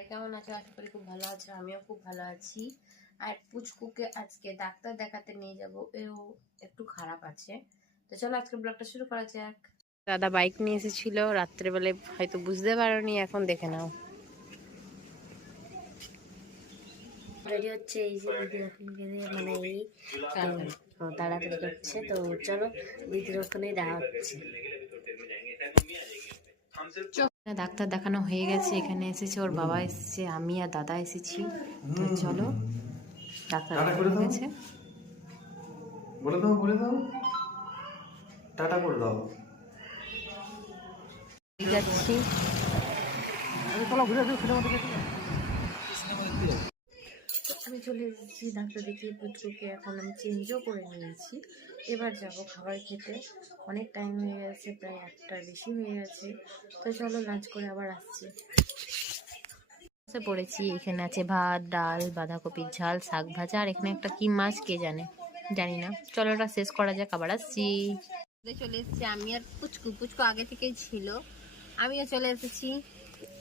সবাই কেমন আছো? আশা করি খুব ভালো আছো, আমিও খুব ভালো আছি। আর পুচকুকে আজকে ডাক্তার দেখাতে নিয়ে যাব, এও একটু খারাপ আছে। তো চলো আজকে ব্লগটা শুরু করা যাক। দাদা বাইক নিয়ে এসেছিল রাত্রেবেলায়, হয়তো বুঝতে পারোনি, এখন দেখে নাও। রেডি হচ্ছে এই যে দিদির মানে এই তাড়াতাড়ি করছে। তো চলো দিদির ওখানে দেখা হচ্ছে। ডাক্তার দেখানো হয়ে গেছে, এখানে এসেছে ওর বাবা এসেছে, আমি আর দাদা এসেছি। তো চলো ডাক্তার দেখানো হয়ে গেছে। বলে দাও টাটা করে দাও। যাচ্ছি। আমি চলে এসেছি ডাক্তার দেখিয়ে পুচকুকে, এখন আমি চেঞ্জও করে নিয়েছি। এবার যাব খাবার খেতে, অনেক টাইম হয়ে গেছে, প্রায় 1টার বেশি হয়ে গেছে। তো চলো লাঞ্চ করে আবার আসছি। পড়েছি, এখানে আছে ভাত, ডাল, বাঁধাকপির ঝাল, শাক ভাজা, আর এখানে একটা কি মাছ কে জানি না। চলো ওটা শেষ করা যাক, আবার আসছি। চলে এসেছি আমি আর পুচকু আগে থেকেই ছিল, আমিও চলে এসেছি।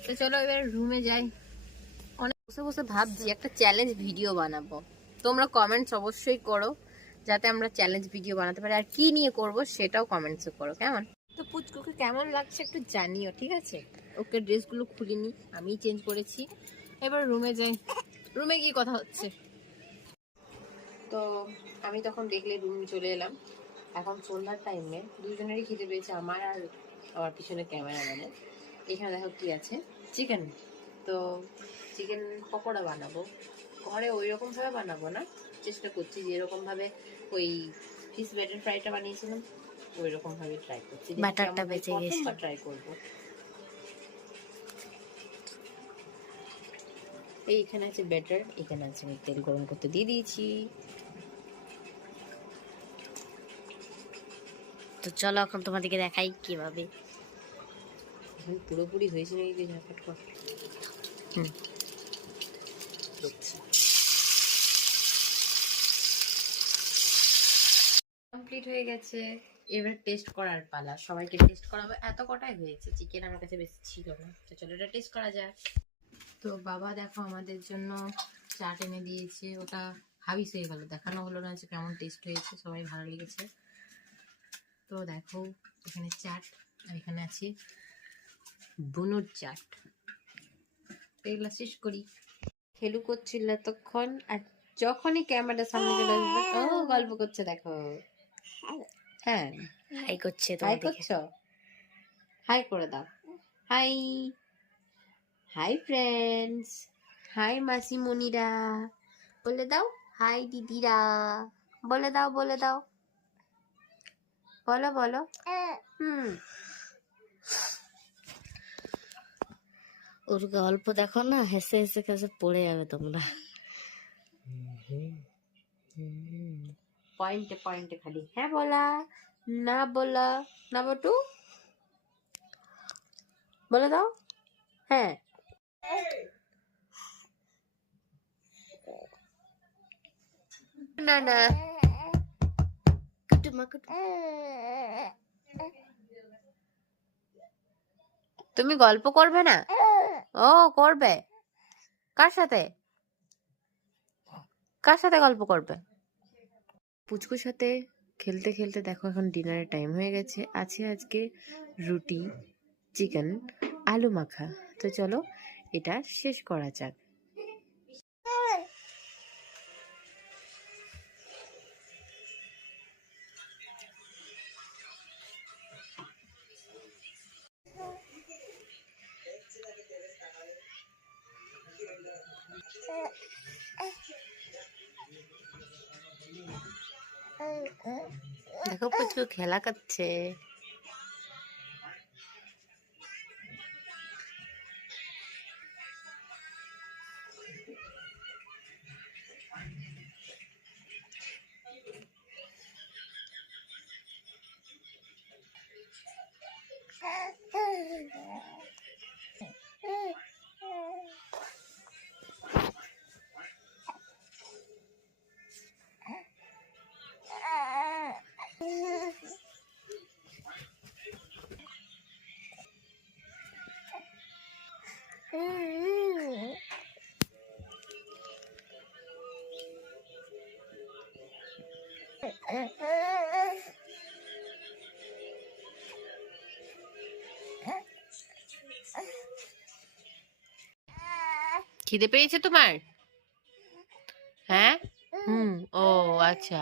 তো চলো এবার রুমে যাই। অনেক বসে বসে ভাবছি একটা চ্যালেঞ্জ ভিডিও বানাবো, তোমরা কমেন্টস অবশ্যই করো যাতে আমরা চ্যালেঞ্জ ভিডিও বানাতে পারি, আর কি নিয়ে করব সেটাও কমেন্টসে করো, কেমন? তো পুচকুকে কেমন লাগছে একটু জানিও, ঠিক আছে? ওকে ড্রেসগুলো খুলিনি, আমি চেঞ্জ করেছি। এবার রুমে যাই, রুমে গিয়ে কথা হচ্ছে। তো আমি তখন দেখলে রুমে চলে এলাম। এখন সন্ধ্যার টাইমে দুজনেরই খিদে পেয়েছে, আমার আর আমার পিছনে ক্যামেরা মানে। এখানে দেখো কি আছে, চিকেন। তো চিকেন পকোড়া বানাবো, ঘরে ওই রকম ভাবে বানাবো না, চেষ্টা করছি যেরকম ভাবে ওই ফিশ ব্যাটার ফ্রাইটা বানিয়েছিলাম ওই রকম ভাবে ট্রাই করছি, ব্যাটারটা বেঁচে গেছে। ট্রাই করবো। এইখানে আছে ব্যাটার, এখানে আছে আমি তেল গরম করতে দিয়ে দিয়েছি। তো চলো এখন তোমাদেরকে দেখাই কিভাবে। এখন পুরোপুরি হয়েছে নাকি ঝাপট কর। কমপ্লিট হয়ে গেছে, এবার টেস্ট করার পালা। সবাইকে টেস্ট করাবো, এত কটাই হয়েছে, চিকেন আমার কাছে বেশি ছিল না। তো চলো এটা টেস্ট করা যাক। তো বাবা দেখো আমাদের জন্য চাট এনে দিয়েছে, ওটা হাবিস হয়ে গেল, দেখানো হলো না যে কেমন টেস্ট হয়েছে, সবাই ভালো লেগেছে। তো দেখো এখানে চাট, আর এখানে আছে বুনুর চাট। এগুলো শেষ করি। খেলু করছিল এতক্ষণ, আর যখনই ক্যামেরার সামনে চলে আসবে ও গল্প করছে, দেখো। হ্যাঁ হাই করছে, হাই করছো, হাই করে দাও। হাই হাই ফ্রেন্ডস, হাই মাসিমণিরা, বলে দাও হাই দিদিরা, বলে দাও বলো বলো। ওর গল্প দেখো না, হেসে হেসে হেসে পড়ে যাবে তোমরা। পয়েন্টে পয়েন্টে খালি হ্যাঁ বলা না বটু, বলে দাও হ্যাঁ। না তুমি গল্প করবে না? ও করবে, কার সাথে গল্প করবে? পুচকুর সাথে খেলতে খেলতে দেখো এখন ডিনারের টাইম হয়ে গেছে। আছে আজকে রুটি, চিকেন, আলু মাখা। তো চলো এটা শেষ করা যাক। দেখো পুচকু খেলা করছে। খিদে পেয়েছে তোমার? হ্যাঁ। ও আচ্ছা,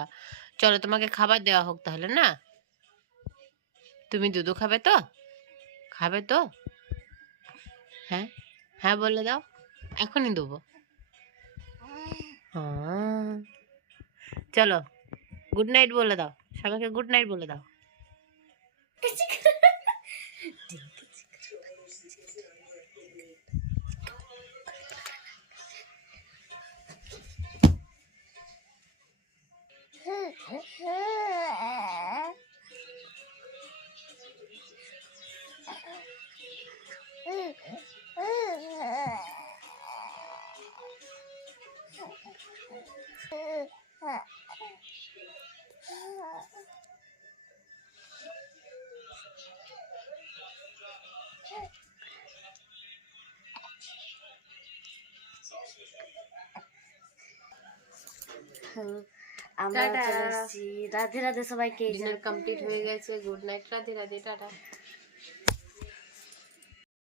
চলো তোমাকে খাবার দেওয়া হোক তাহলে না। তুমি দুধু খাবে তো? খাবে তো? হ্যাঁ হ্যাঁ বলে দাও, এখনই দেবো। হ্যাঁ, চলো গুড নাইট বলে দাও, সবাইকে গুড নাইট বলে দাও। আমরা চলে এসেছি। রাধে রাধে সবাইকে। ডিনার কমপ্লিট হয়ে গেছে, good night, Radhe Radhe, tata.